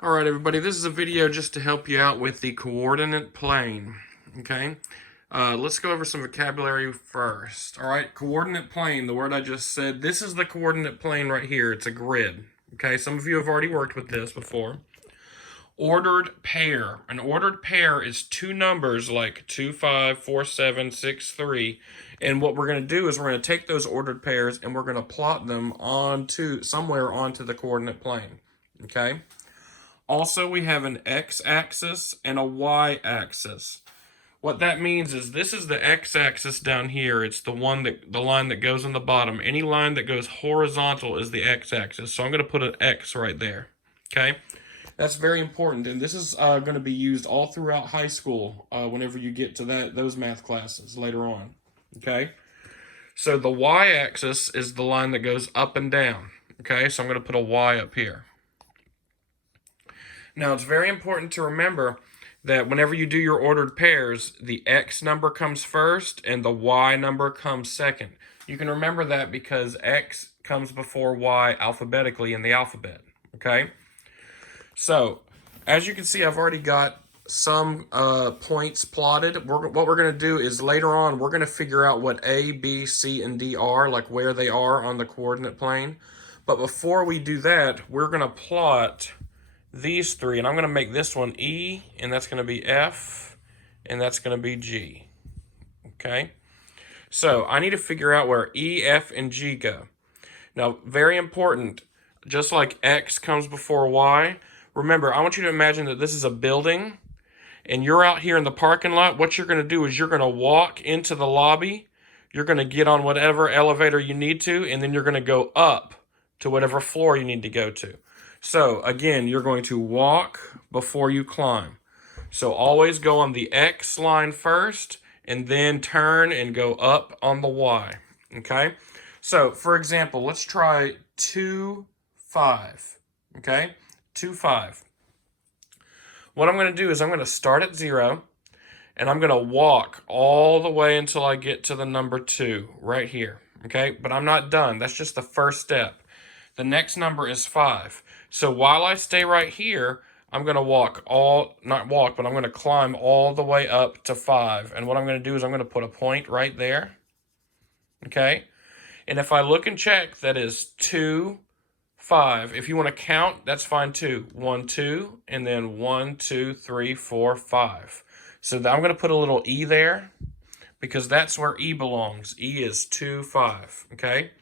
All right, everybody, this is a video just to help you out with the coordinate plane, okay? Let's go over some vocabulary first. All right, coordinate plane, the word I just said, this is the coordinate plane right here. It's a grid, okay? Some of you have already worked with this before. Ordered pair. An ordered pair is two numbers like 2, 5, 4, 7, 6, 3. And what we're going to do is we're going to take those ordered pairs and we're going to plot them somewhere onto the coordinate plane, okay? Also, we have an x-axis and a y-axis. What that means is this is the x-axis down here. It's the line that goes on the bottom. Any line that goes horizontal is the x-axis. So I'm going to put an x right there. Okay? That's very important, and this is going to be used all throughout high school whenever you get to those math classes later on. Okay? So the y-axis is the line that goes up and down. Okay? So I'm going to put a y up here. Now, it's very important to remember that whenever you do your ordered pairs, the x number comes first and the y number comes second. You can remember that because x comes before y alphabetically in the alphabet, okay? So, as you can see, I've already got some points plotted. What we're going to do is later on, we're going to figure out what A, B, C, and D are, like where they are on the coordinate plane. But before we do that, we're going to plot these three, and I'm going to make this one E, and that's going to be F, and that's going to be G. Okay? So I need to figure out where E, F, and G go. Now, very important, just like X comes before Y, remember, I want you to imagine that this is a building, and you're out here in the parking lot. What you're going to do is you're going to walk into the lobby, you're going to get on whatever elevator you need to, and then you're going to go up to whatever floor you need to go to. So, again, you're going to walk before you climb. So, always go on the X line first, and then turn and go up on the Y. Okay? So, for example, let's try 2, 5. Okay? 2, 5. What I'm going to do is I'm going to start at 0, and I'm going to walk all the way until I get to the number 2 right here. Okay? But I'm not done. That's just the first step. The next number is 5. So while I stay right here, I'm going to but I'm going to climb all the way up to 5. And what I'm going to do is I'm going to put a point right there. Okay? And if I look and check, that is 2, 5. If you want to count, that's fine too. 1, 2, and then 1, 2, 3, 4, 5. So I'm going to put a little E there because that's where E belongs. E is 2, 5. Okay?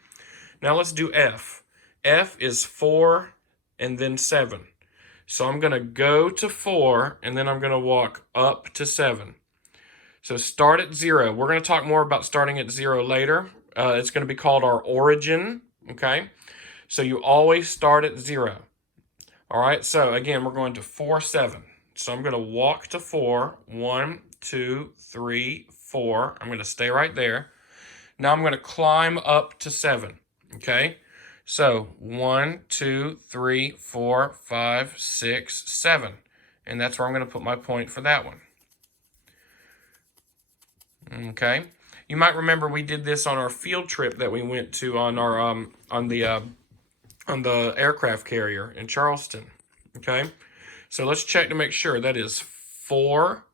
Now let's do F. F is 4 and then 7. So I'm going to go to 4 and then I'm going to walk up to 7. So start at 0. We're going to talk more about starting at 0 later. It's going to be called our origin, okay? So you always start at 0. All right, so again, we're going to 4, 7. So I'm going to walk to 4. 1, 2, 3, 4. I'm going to stay right there. Now I'm going to climb up to 7, okay? So 1, 2, 3, 4, 5, 6, 7. And that's where I'm going to put my point for that one. Okay. You might remember we did this on our field trip that we went to on our on the aircraft carrier in Charleston. Okay. So let's check to make sure. That is 4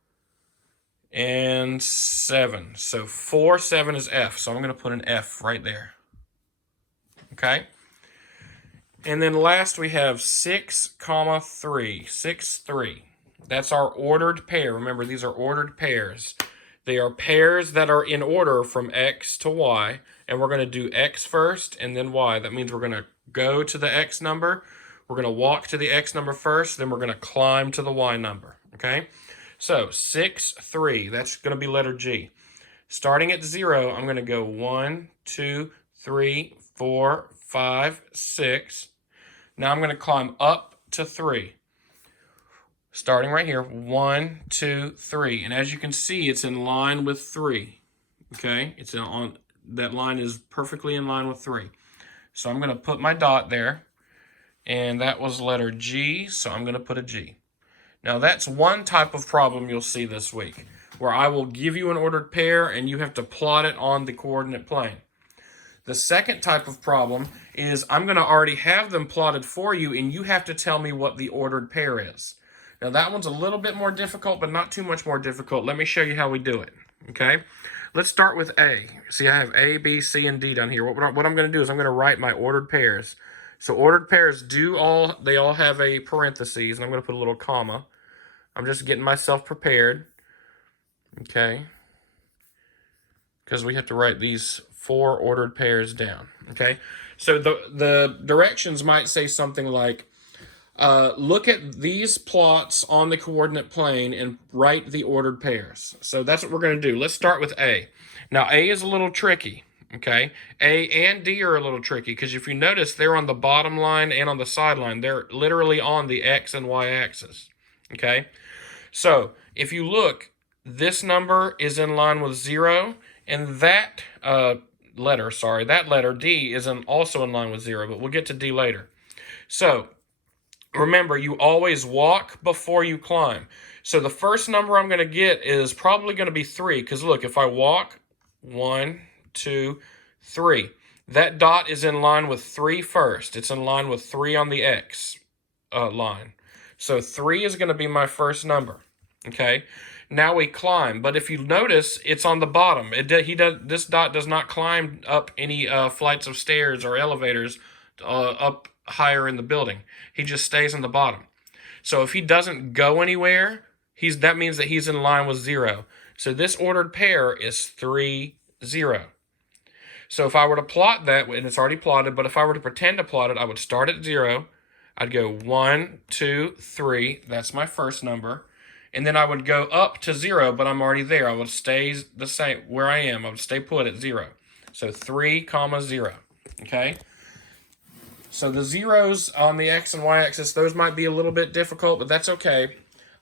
and 7. So 4, 7 is F. So I'm going to put an F right there. Okay. And then last we have 6, 3. 6, 3. That's our ordered pair. Remember, these are ordered pairs. They are pairs that are in order from X to Y. And we're going to do X first and then Y. That means we're going to go to the X number. We're going to walk to the X number first. Then we're going to climb to the Y number. Okay? So 6, 3. That's going to be letter G. Starting at 0, I'm going to go 1, 2, 3, 4, 5, 6. Now I'm going to climb up to 3. Starting right here, 1, 2, 3. And as you can see, it's in line with 3. Okay? That line is perfectly in line with 3. So I'm going to put my dot there. And that was letter G, so I'm going to put a G. Now that's one type of problem you'll see this week, where I will give you an ordered pair and you have to plot it on the coordinate plane. The second type of problem is I'm going to already have them plotted for you, and you have to tell me what the ordered pair is. Now, that one's a little bit more difficult, but not too much more difficult. Let me show you how we do it, okay? Let's start with A. See, I have A, B, C, and D down here. What I'm going to do is I'm going to write my ordered pairs. So ordered pairs they all have a parentheses, and I'm going to put a little comma. I'm just getting myself prepared, okay? Because we have to write these 4 ordered pairs down, okay? So the directions might say something like, look at these plots on the coordinate plane and write the ordered pairs. So that's what we're going to do. Let's start with A. Now, A is a little tricky, okay? A and D are a little tricky because if you notice, they're on the bottom line and on the sideline. They're literally on the X and Y axis, okay? So if you look, this number is in line with 0, and that letter D is also in line with 0, but we'll get to D later. So remember, you always walk before you climb. So the first number I'm going to get is probably going to be 3, because look, if I walk 1, 2, 3, that dot is in line with 3 first. It's in line with 3 on the X line. So 3 is going to be my first number, okay? Now we climb, but if you notice, it's on the bottom. This dot does not climb up any flights of stairs or elevators up higher in the building. He just stays on the bottom. So if he doesn't go anywhere, that means that he's in line with 0. So this ordered pair is 3, 0. So if I were to plot that, and it's already plotted, but if I were to pretend to plot it, I would start at 0. I'd go 1, 2, 3. That's my first number. And then I would go up to 0, but I'm already there. I would stay the same where I am. I would stay put at 0. So 3, 0. Okay? So the zeros on the X and Y axis, those might be a little bit difficult, but that's okay.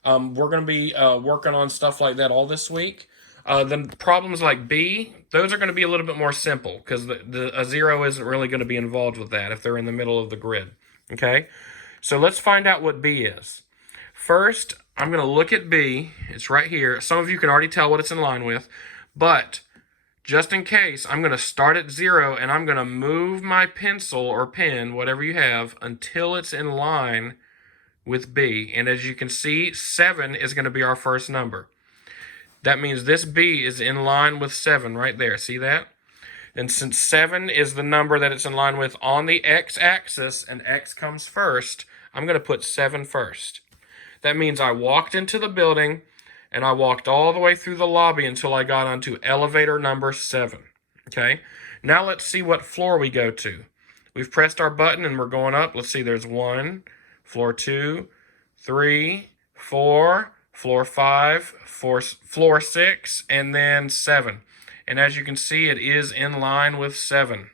We're going to be working on stuff like that all this week. The problems like B, those are going to be a little bit more simple because a 0 isn't really going to be involved with that if they're in the middle of the grid. Okay? So let's find out what B is. First, I'm going to look at B. It's right here. Some of you can already tell what it's in line with, but just in case, I'm going to start at 0 and I'm going to move my pencil or pen, whatever you have, until it's in line with B. And as you can see, 7 is going to be our first number. That means this B is in line with 7 right there. See that? And since 7 is the number that it's in line with on the X-axis and X comes first, I'm going to put 7 first. That means I walked into the building and I walked all the way through the lobby until I got onto elevator number 7. Okay? Now let's see what floor we go to. We've pressed our button and we're going up. Let's see, there's 1, floor 2, 3, 4, floor 5, floor 6, and then 7. And as you can see, it is in line with 7.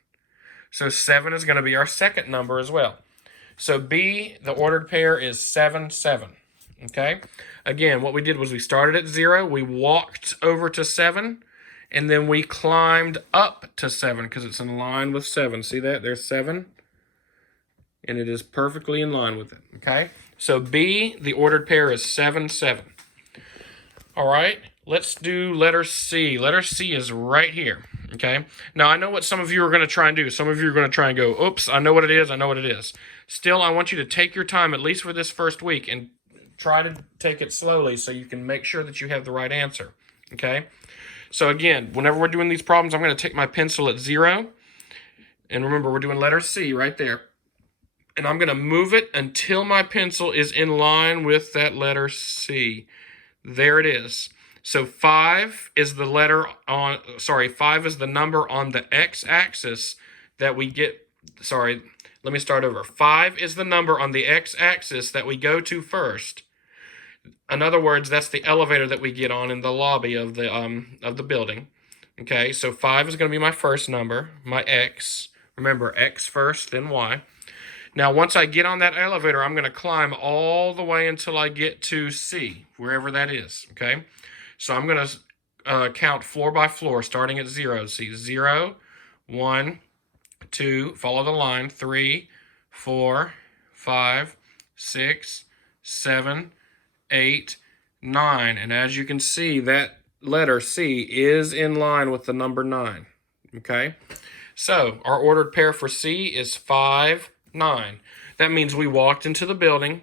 So 7 is going to be our second number as well. So B, the ordered pair, is 7, 7. Okay? Again, what we did was we started at 0, we walked over to 7, and then we climbed up to 7 because it's in line with 7. See that? There's 7, and it is perfectly in line with it. Okay? So B, the ordered pair, is 7, 7. All right? Let's do letter C. Letter C is right here. Okay? Now, I know what some of you are going to try and do. Some of you are going to try and go, oops, I know what it is, I know what it is. Still, I want you to take your time, at least for this first week, and try to take it slowly so you can make sure that you have the right answer, okay? So again, whenever we're doing these problems, I'm going to take my pencil at 0. And remember, we're doing letter C right there. And I'm going to move it until my pencil is in line with that letter C. There it is. So 5 is the number on the X-axis that we get, let me start over. 5 is the number on the X-axis that we go to first. In other words, that's the elevator that we get on in the lobby of the building. Okay, so 5 is going to be my first number, my X. Remember, X first, then Y. Now, once I get on that elevator, I'm going to climb all the way until I get to C, wherever that is. Okay, so I'm going to count floor by floor, starting at 0. See, 0, 1, 2, follow the line, 3, 4, 5, 6, 7, 8, 9. And as you can see, that letter C is in line with the number 9. Okay? So our ordered pair for C is 5, 9. That means we walked into the building.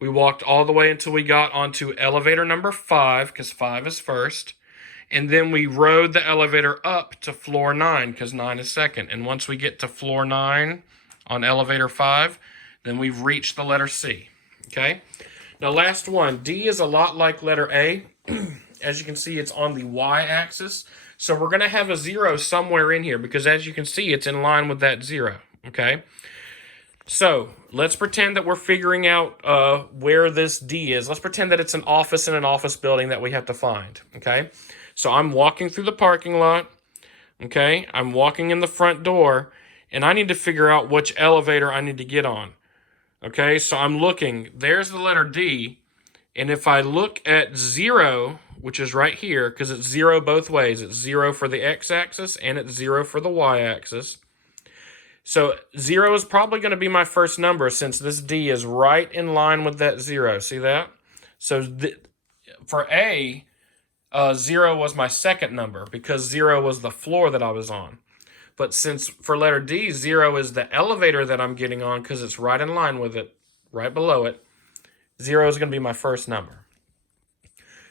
We walked all the way until we got onto elevator number 5, because 5 is first. And then we rode the elevator up to floor 9, because 9 is second. And once we get to floor 9 on elevator 5, then we've reached the letter C. Okay? Now, last one. D is a lot like letter A. As you can see, it's on the y-axis. So we're going to have a 0 somewhere in here, because as you can see, it's in line with that 0. Okay? So let's pretend that we're figuring out where this D is. Let's pretend that it's an office in an office building that we have to find. Okay? So I'm walking through the parking lot. Okay? I'm walking in the front door, and I need to figure out which elevator I need to get on. Okay? So I'm looking. There's the letter D. And if I look at 0, which is right here, because it's 0 both ways. It's 0 for the x-axis, and it's 0 for the y-axis. So 0 is probably going to be my first number, since this D is right in line with that 0. See that? So for A, 0 was my second number, because 0 was the floor that I was on. But since for letter D, 0 is the elevator that I'm getting on, because it's right in line with it, right below it, 0 is going to be my first number.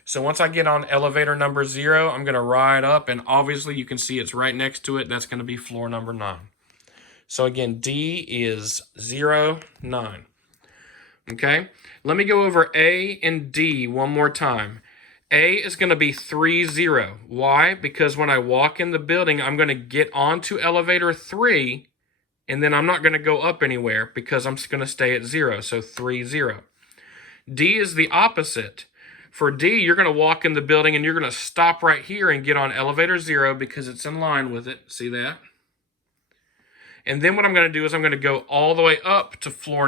So once I get on elevator number 0, I'm going to ride up, and obviously you can see it's right next to it. That's going to be floor number 9. So again, D is 0, 9. Okay? Let me go over A and D one more time. A is going to be 3, 0. Why? Because when I walk in the building, I'm going to get onto elevator 3, and then I'm not going to go up anywhere, because I'm just going to stay at 0. So 3, 0. D is the opposite. For D, you're going to walk in the building, and you're going to stop right here and get on elevator 0, because it's in line with it. See that? And then what I'm going to do is I'm going to go all the way up to floor